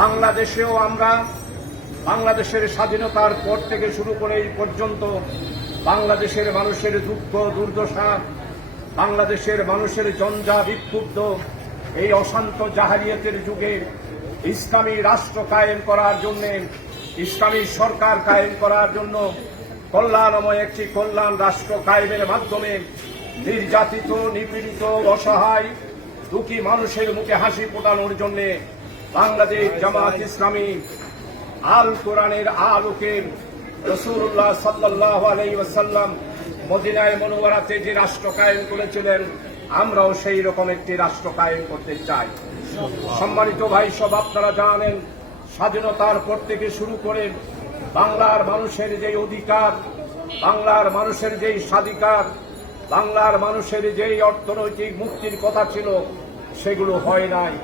বাংলাদেশেও আমরা বাংলাদেশের স্বাধীনতার পর থেকে শুরু করে এই পর্যন্ত বাংলাদেশের মানুষের দুঃখ দুর্দশা, বাংলাদেশের মানুষের জঞ্জা বিক্ষুব্ধ এই অশান্ত জাহালিয়াতের যুগে ইসলামী রাষ্ট্র কায়েম করার জন্য, ইসলামী সরকার কায়েম করার জন্য, কল্যাণময় একটি কল্যাণ রাষ্ট্র কায়েমের মাধ্যমে নির্যাতিত, নিপীড়িত, অসহায়, দুঃখী মানুষের মুখে হাসি ফোটানোর জন্য বাংলাদেশ জামাত ইসলামী আল কোরআনের আলোকে রাসূলুল্লাহ সাল্লাল্লাহু আলাইহি ওয়াসাল্লাম মদিনায় মুনাওয়ারাতে যে রাষ্ট্র কায়েম করেছিলেন, আমরাও সেই রকম একটি রাষ্ট্র কায়েম করতে চাই। সম্মানিত ভাই সব, আপনারা জানেন স্বাধীনতার পর থেকে শুরু করে বাংলার মানুষের যে অধিকার, বাংলার মানুষের যেই স্বাধিকার, বাংলার মানুষের যেই অর্থনৈতিক মুক্তির কথা ছিল, সেগুলো হয় নাই।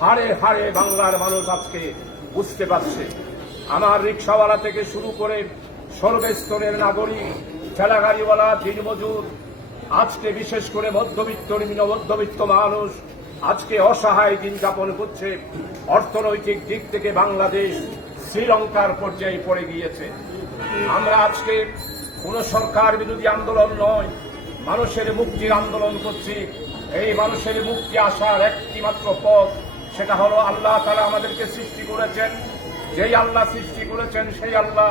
হাড়ে হাড়ে বাংলার মানুষ আজকে বুঝতে পারছে। আমার রিক্সাওয়ালা থেকে শুরু করে সর্বস্তরের নাগরিক, ঠেলাগাড়িওয়ালা, দিনমজুর, আজকে বিশেষ করে মধ্যবিত্ত, নিম্নমধ্যবিত্ত মানুষ আজকে অসহায় দিন যাপন করছে। অর্থনৈতিক দিক থেকে বাংলাদেশ শ্রীলঙ্কার পর্যায়ে পড়ে গিয়েছে। আমরা আজকে কোন সরকার বিরোধী আন্দোলন নয়, মানুষের মুক্তির আন্দোলন করছি। এই মানুষের মুক্তি আসার একটি মাত্র পথ, সেটা হলো আল্লাহ তাআলা আমাদেরকে সৃষ্টি করেছেন। যেই আল্লাহ সৃষ্টি করেছেন, সেই আল্লাহ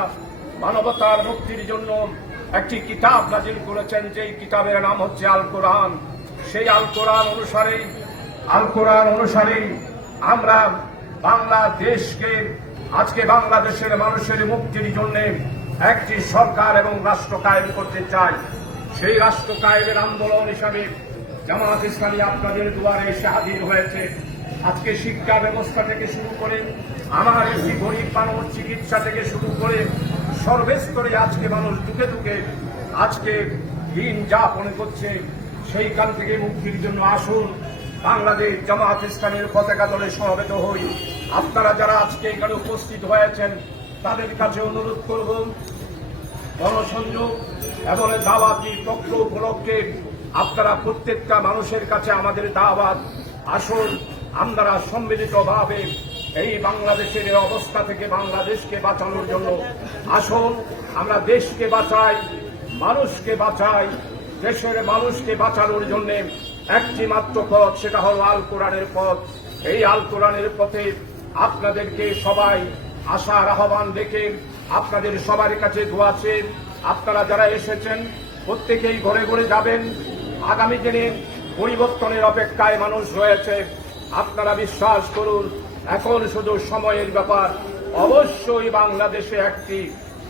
মানবতার মুক্তির জন্য একটি কিতাব নাজিল করেছেন, যেই কিতাবের নাম হচ্ছে আল কোরআন। সেই আল কোরআন অনুসারেই আমরা বাংলাদেশকে, আজকে বাংলাদেশের মানুষের মুক্তির জন্য একটি সরকার এবং রাষ্ট্র কায়েম করতে চাই। সেই রাষ্ট্র কায়েমের আন্দোলন হিসাবে জামাত ইসলামী আপনাদের দুয়ারে এসে হাজির হয়েছে। আজকে শিক্ষা ব্যবস্থা থেকে শুরু করে আমার একটি গরিব মানুষ, চিকিৎসা থেকে শুরু করে সর্বস্তরে আজকে মানুষ দুঃখে দুঃখে আজকে দিন যাপন করছে। সেইখান থেকে মুক্তির জন্য আসুন, বাংলাদেশ জামাত ইসলামের পতাকা দলে সমবেত হই। আপনারা যারা আজকে এখানে উপস্থিত হয়েছেন, তাদের কাছে অনুরোধ করব, গণসংযোগ এবং দাওয়াতি পক্ষ উপলক্ষে আপনারা প্রত্যেকটা মানুষের কাছে আমাদের দাওয়াত, আসুন আমরা সম্মিলিতভাবে এই বাংলাদেশের অবস্থা থেকে বাংলাদেশকে বাঁচানোর জন্য আসুন আমরা দেশকে বাঁচাই, মানুষকে বাঁচাই। দেশের মানুষকে বাঁচানোর জন্য একটি মাত্র পথ, সেটা হল আল কোরআনের পথ। এই আল কোরআনের পথে আপনাদেরকে সবাই আশার আহ্বান রেখে আপনাদের সবার কাছে দোয়া চেয়ে, আপনারা যারা এসেছেন প্রত্যেকেই ঘরে ঘরে যাবেন। আগামী দিনে পরিবর্তনের অপেক্ষায় মানুষ রয়েছে। আপনারা বিশ্বাস করুন, এখন শুধু সময়ের ব্যাপার। অবশ্যই বাংলাদেশে একটি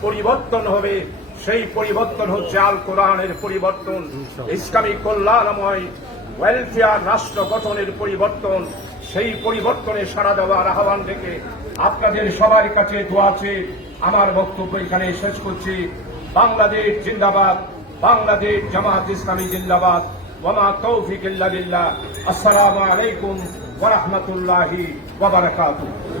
পরিবর্তন হবে। সেই পরিবর্তন হচ্ছে আল কোরআনের পরিবর্তন, ইসলামী কল্যাণময় ওয়েলফেয়ার রাষ্ট্র গঠনের পরিবর্তন। সেই পরিবর্তনে সাড়া দেওয়ার আহ্বান রেখে আপনাদের সবার কাছে দোয়া চেয়ে আমার বক্তব্য এখানে শেষ করছি। বাংলাদেশ জিন্দাবাদ, বাংলাদেশ জামাত ইসলামী জিন্দাবাদ। ওয়ামা তৌফিক ইল্লা বিল্লাহ। আসসালামু আলাইকুম ওয়া রাহমাতুল্লাহি ওয়া বারাকাতুহু।